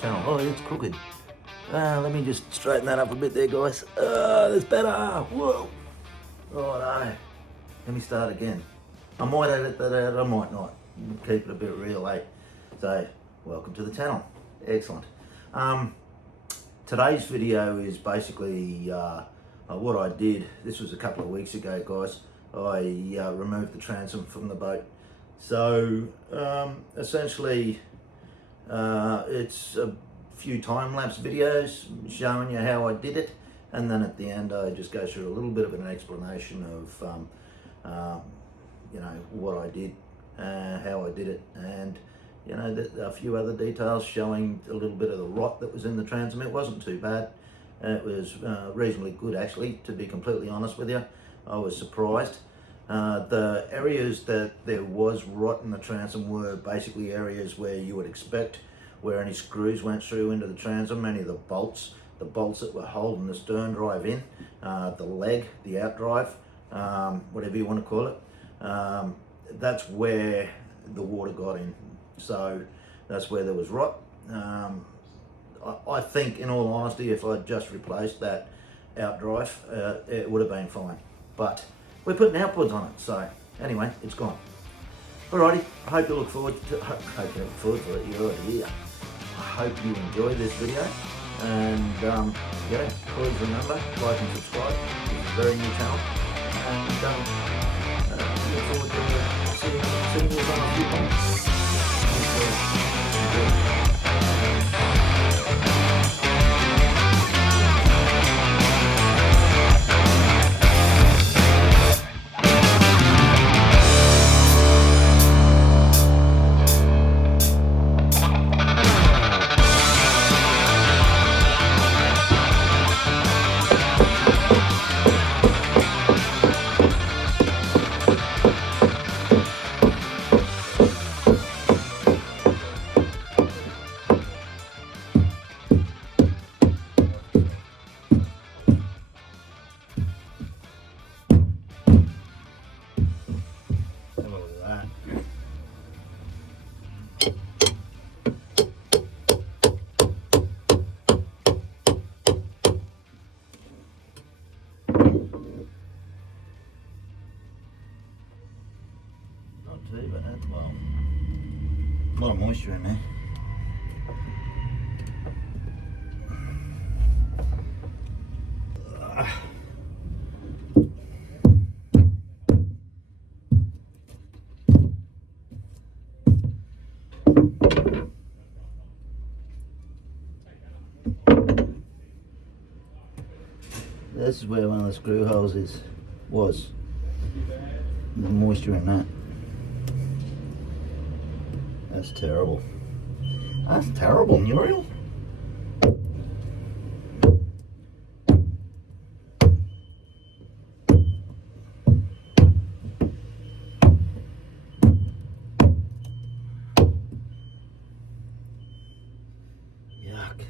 channel. Oh, it's crooked. Let me just straighten that up a bit there, guys. That's better. Whoa. Righto. Let me start again. I might edit that out, I might not. Keep it a bit real, eh? So, welcome to the channel. Excellent. Today's video is basically what I did. This was a couple of weeks ago, guys. I removed the transom from the boat. So, essentially, it's a few time-lapse videos showing you how I did it, and then at the end I just go through a little bit of an explanation of you know, what I did, how I did it, and you know, a few other details showing a little bit of the rot that was in the transom. It wasn't too bad. It was reasonably good, actually, to be completely honest with you. I was surprised. The areas that there was rot in the transom were basically areas where you would expect, where any screws went through into the transom, any of the bolts that were holding the stern drive in, the leg, the outdrive, whatever you want to call it. That's where the water got in. So that's where there was rot. I think, in all honesty, if I'd just replaced that outdrive, it would have been fine. But we're putting outboards on it, so anyway, it's gone. Alrighty, I hope you look forward to it. You're already here. I hope you enjoy this video, and yeah, please remember, like and subscribe. It's a very new channel, and look forward to seeing you on a few comments. Thanks. But that's a lot of moisture in there. This is where one of the screw holes was. There's moisture in that. That's terrible. That's terrible, Muriel. Yuck.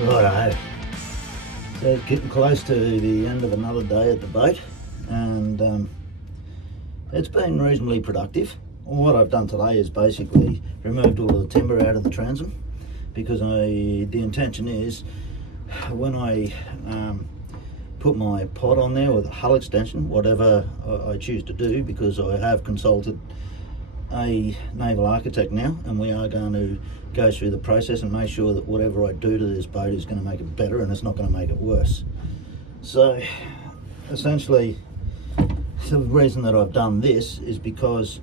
Righto, so getting close to the end of another day at the boat, and it's been reasonably productive. What I've done today is basically removed all of the timber out of the transom, because the intention is when I put my pot on there, or the hull extension, whatever I choose to do, because I have consulted a naval architect now, and we are going to go through the process and make sure that whatever I do to this boat is going to make it better and it's not going to make it worse. So essentially, the reason that I've done this is because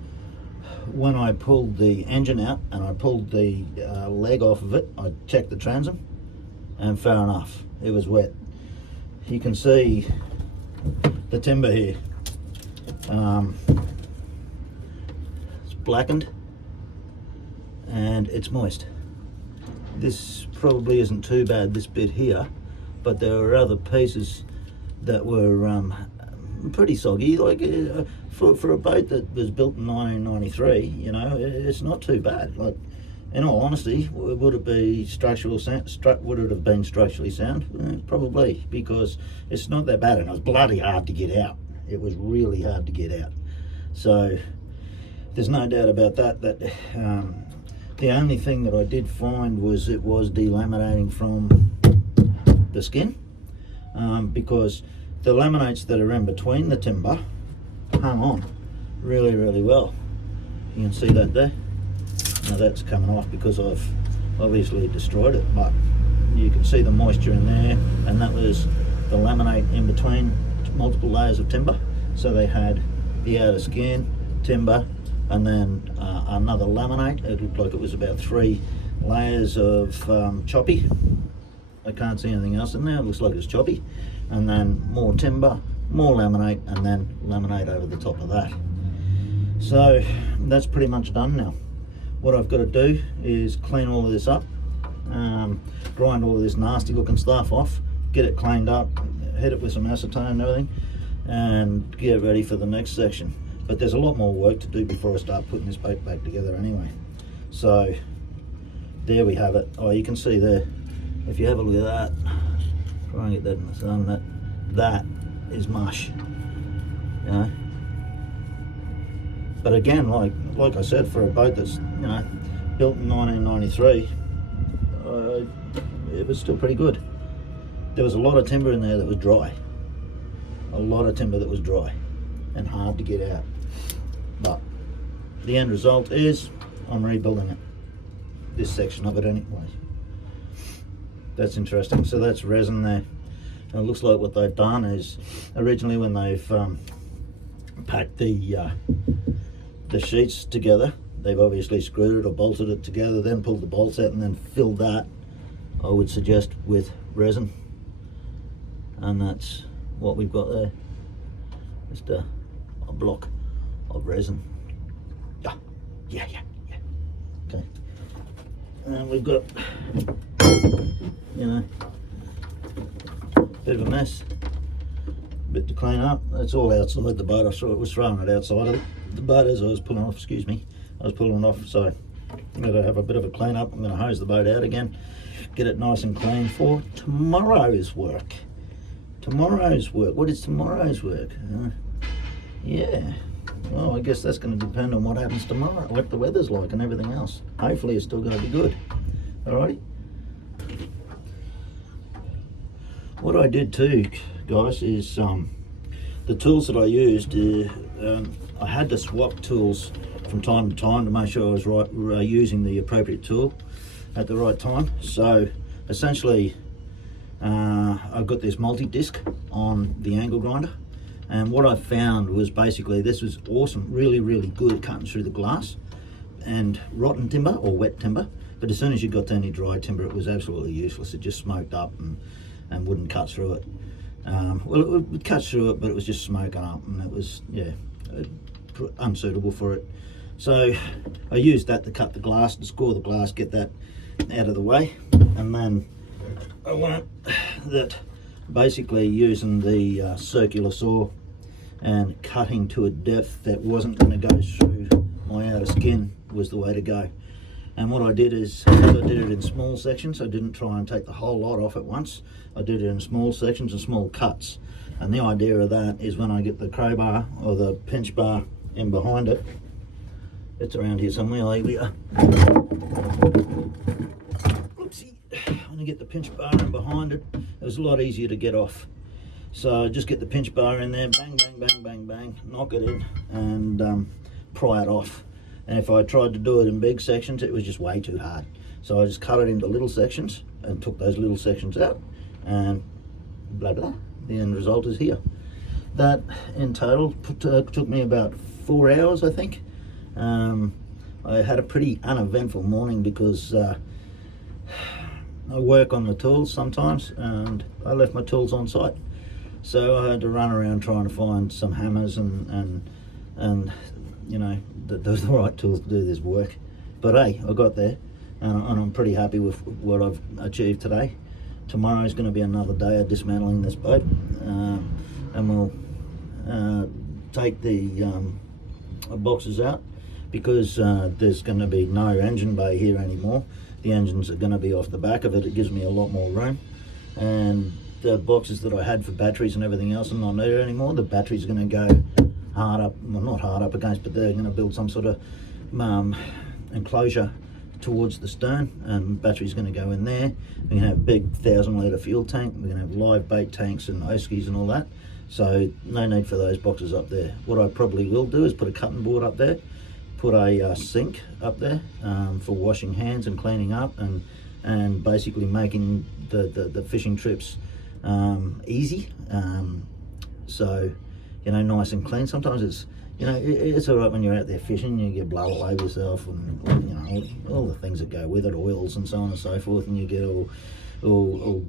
when I pulled the engine out and I pulled the leg off of it, I checked the transom, and fair enough, it was wet. You can see the timber here. It's blackened and it's moist. This probably isn't too bad, this bit here, but there are other pieces that were pretty soggy. Like for a boat that was built in 1993, you know, it's not too bad. Like, in all honesty, would it be would it have been structurally sound? Probably, because it's not that bad, and it was bloody hard to get out. It was really hard to get out. So there's no doubt about that. The only thing that I did find was it was delaminating from the skin, because the laminates that are in between the timber hung on really, really well. You can see that there. Now that's coming off because I've obviously destroyed it, but you can see the moisture in there, and that was the laminate in between multiple layers of timber. So they had the outer skin, timber, and then another laminate. It looked like it was about 3 layers of choppy. I can't see anything else in there, it looks like it's choppy. And then more timber, more laminate, and then laminate over the top of that. So that's pretty much done now. What I've got to do is clean all of this up, grind all of this nasty looking stuff off, get it cleaned up, hit it with some acetone and everything, and get ready for the next section. But there's a lot more work to do before I start putting this boat back together anyway. So there we have it. Oh, you can see there, if you have a look at that, try and get that in the sun, that is mush, you know. But again, like I said, for a boat that's, you know, built in 1993, it was still pretty good. There was a lot of timber in there that was dry. A lot of timber that was dry and hard to get out. But the end result is I'm rebuilding it. This section of it anyway. That's interesting. So that's resin there. And it looks like what they've done is, originally when they've packed the sheets together, they've obviously screwed it or bolted it together, then pulled the bolts out and then filled that, I would suggest, with resin. And that's what we've got there. Just a block of resin. Yeah. Okay. And we've got, you know, bit of a mess, bit to clean up. That's all outside the boat. I saw it was throwing it outside of the boat as I was pulling off, I was pulling it off, so I'm going to have a bit of a clean up. I'm going to hose the boat out again, get it nice and clean for tomorrow's work. What is tomorrow's work? Yeah, well, I guess that's going to depend on what happens tomorrow, what the weather's like and everything else. Hopefully it's still going to be good. Alrighty. What I did too, guys, is the tools that I used, I had to swap tools from time to time to make sure I was using the appropriate tool at the right time. So essentially, I've got this multi-disc on the angle grinder, and what I found was basically this was awesome, really, really good at cutting through the glass and rotten timber or wet timber. But as soon as you got to any dry timber, it was absolutely useless. It just smoked up and wouldn't cut through it. Well, it would cut through it, but it was just smoking up, and it was, yeah, unsuitable for it. So I used that to cut the glass, to score the glass, get that out of the way, and then I went that basically using the circular saw and cutting to a depth that wasn't going to go through my outer skin was the way to go. And what I did is, I did it in small sections. I didn't try and take the whole lot off at once. I did it in small sections and small cuts. And the idea of that is when I get the crowbar or the pinch bar in behind it, it's around here somewhere, here we are. and you get the pinch bar in behind it, it was a lot easier to get off. So just get the pinch bar in there, bang, bang, bang, bang, bang, knock it in, and pry it off. And if I tried to do it in big sections, it was just way too hard. So I just cut it into little sections and took those little sections out, and blah, blah. The end result is here. That in total took me about 4 hours, I think. I had a pretty uneventful morning because I work on the tools sometimes, and I left my tools on site. So I had to run around trying to find some hammers and you know, those are the right tools to do this work. But hey, I got there, and I'm pretty happy with what I've achieved today. Tomorrow is going to be another day of dismantling this boat, and we'll take the boxes out, because there's going to be no engine bay here anymore. The engines are going to be off the back of it. It gives me a lot more room, and the boxes that I had for batteries and everything else are not needed anymore. The batteries are going to go hard up, well, not hard up against, but they're going to build some sort of enclosure towards the stern, and battery's going to go in there. We're going to have a big 1,000-litre fuel tank. We're going to have live bait tanks and oskies and all that. So no need for those boxes up there. What I probably will do is put a cutting board up there, put a sink up there for washing hands and cleaning up, and basically making the fishing trips easy. So, you know, nice and clean. Sometimes it's, you know, it's all right when you're out there fishing, you get blood all over yourself, and, you know, all the things that go with it, oils and so on and so forth, and you get all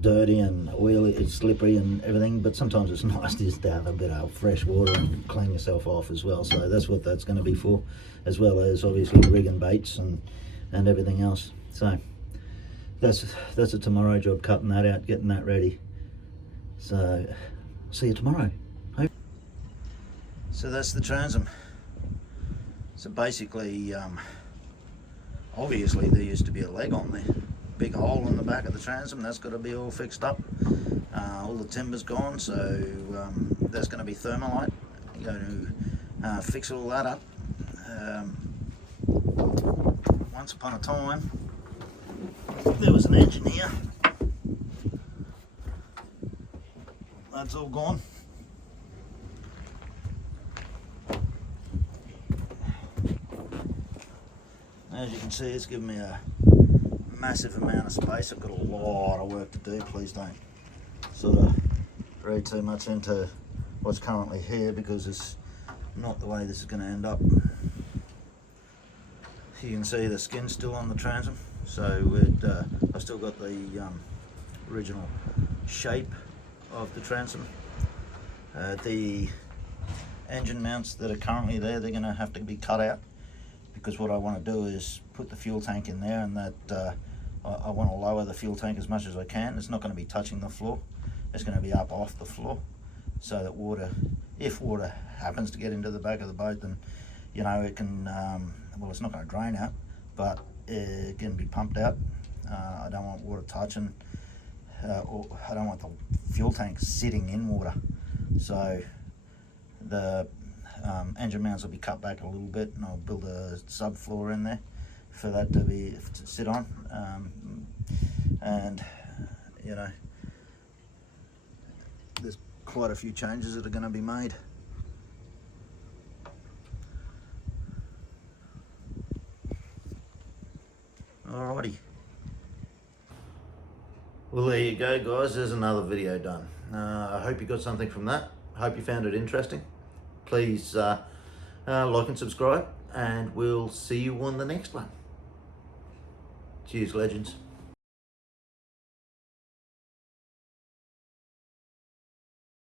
dirty and oily, it's slippery and everything. But sometimes it's nice just to have a bit of fresh water and clean yourself off as well. So that's what that's going to be for, as well as obviously rigging baits and everything else. So that's a tomorrow job, cutting that out, getting that ready. So see you tomorrow. So that's the transom. So basically, obviously there used to be a leg on there. Big hole in the back of the transom, that's got to be all fixed up. All the timber's gone, so that's going to be thermalite. You're going to fix all that up. Once upon a time, there was an engine here. That's all gone. As you can see, it's given me a massive amount of space. I've got a lot of work to do. Please don't sort of read too much into what's currently here, because it's not the way this is going to end up. You can see the skin's still on the transom, so I've still got the original shape of the transom. The engine mounts that are currently there, they're going to have to be cut out, because what I want to do is put the fuel tank in there, and that I want to lower the fuel tank as much as I can. It's not going to be touching the floor. It's going to be up off the floor, so that water, if water happens to get into the back of the boat, then, you know, it can, well, it's not going to drain out, but it can be pumped out. I don't want water touching, or I don't want the fuel tank sitting in water. So the engine mounts will be cut back a little bit, and I'll build a subfloor in there for that to sit on, and, you know, there's quite a few changes that are going to be made. Alrighty. Well, there you go, guys. There's another video done. I hope you got something from that. I hope you found it interesting. Please like and subscribe, and we'll see you on the next one. Cheers, legends.